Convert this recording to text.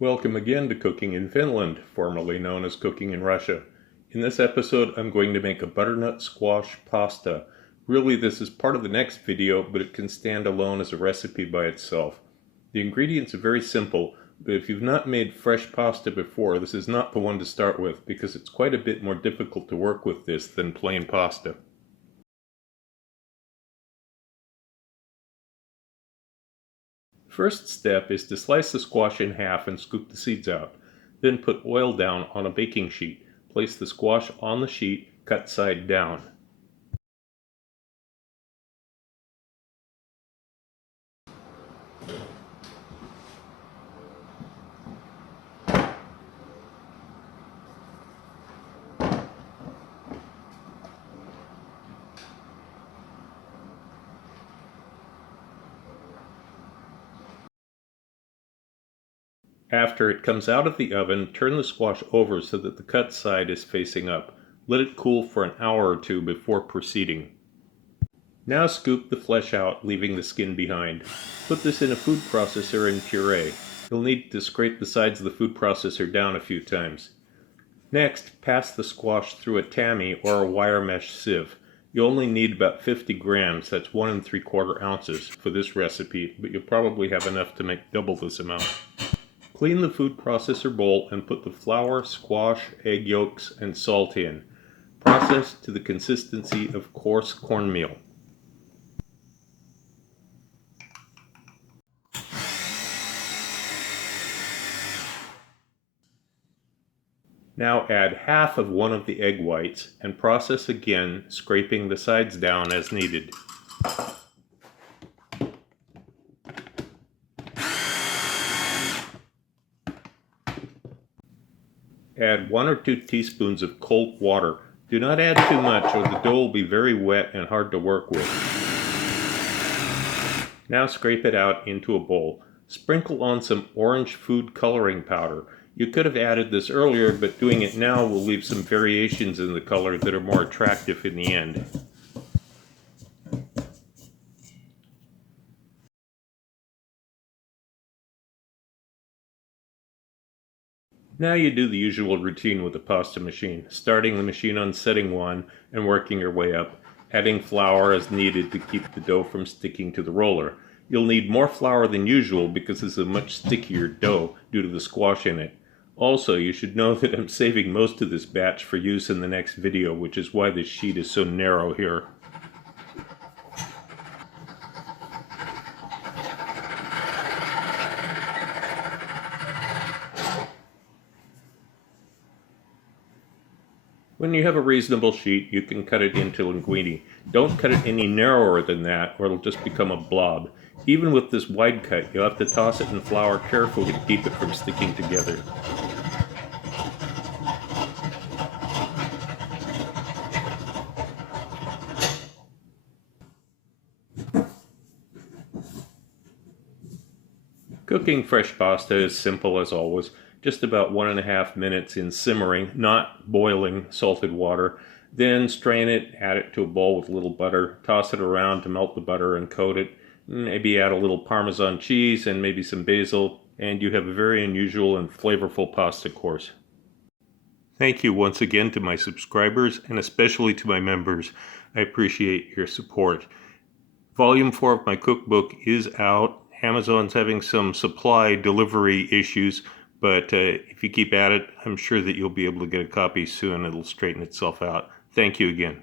Welcome again to Cooking in Finland, formerly known as Cooking in Russia. In this episode, I'm going to make a butternut squash pasta. Really, this is part of the next video, but it can stand alone as a recipe by itself. The ingredients are very simple, but if you've not made fresh pasta before, this is not the one to start with because it's quite a bit more difficult to work with this than plain pasta. First step is to slice the squash in half and scoop the seeds out. Then put oil down on a baking sheet. Place the squash on the sheet, cut side down. After it comes out of the oven, turn the squash over so that the cut side is facing up. Let it cool for an hour or two before proceeding. Now scoop the flesh out, leaving the skin behind. Put this in a food processor and puree. You'll need to scrape the sides of the food processor down a few times. Next, pass the squash through a tammy or a wire mesh sieve. You only need about 50 grams, that's 1 3/4 ounces, for this recipe, but you'll probably have enough to make double this amount. Clean the food processor bowl and put the flour, squash, egg yolks, and salt in. Process to the consistency of coarse cornmeal. Now add half of one of the egg whites and process again, scraping the sides down as needed. Add 1 or 2 teaspoons of cold water. Do not add too much or the dough will be very wet and hard to work with. Now scrape it out into a bowl. Sprinkle on some orange food coloring powder. You could have added this earlier, but doing it now will leave some variations in the color that are more attractive in the end. Now you do the usual routine with the pasta machine, starting the machine on setting 1 and working your way up, adding flour as needed to keep the dough from sticking to the roller. You'll need more flour than usual because this is a much stickier dough due to the squash in it. Also, you should know that I'm saving most of this batch for use in the next video, which is why this sheet is so narrow here. When you have a reasonable sheet, you can cut it into linguine. Don't cut it any narrower than that or it'll just become a blob. Even with this wide cut, you'll have to toss it in flour carefully to keep it from sticking together. Cooking fresh pasta is simple as always. Just about 1.5 minutes in simmering, not boiling, salted water. Then strain it, add it to a bowl with a little butter, toss it around to melt the butter and coat it. Maybe add a little Parmesan cheese and maybe some basil, and you have a very unusual and flavorful pasta course. Thank you once again to my subscribers and especially to my members. I appreciate your support. Volume 4 of my cookbook is out. Amazon's having some supply delivery issues, but if you keep at it, I'm sure that you'll be able to get a copy soon. It'll straighten itself out. Thank you again.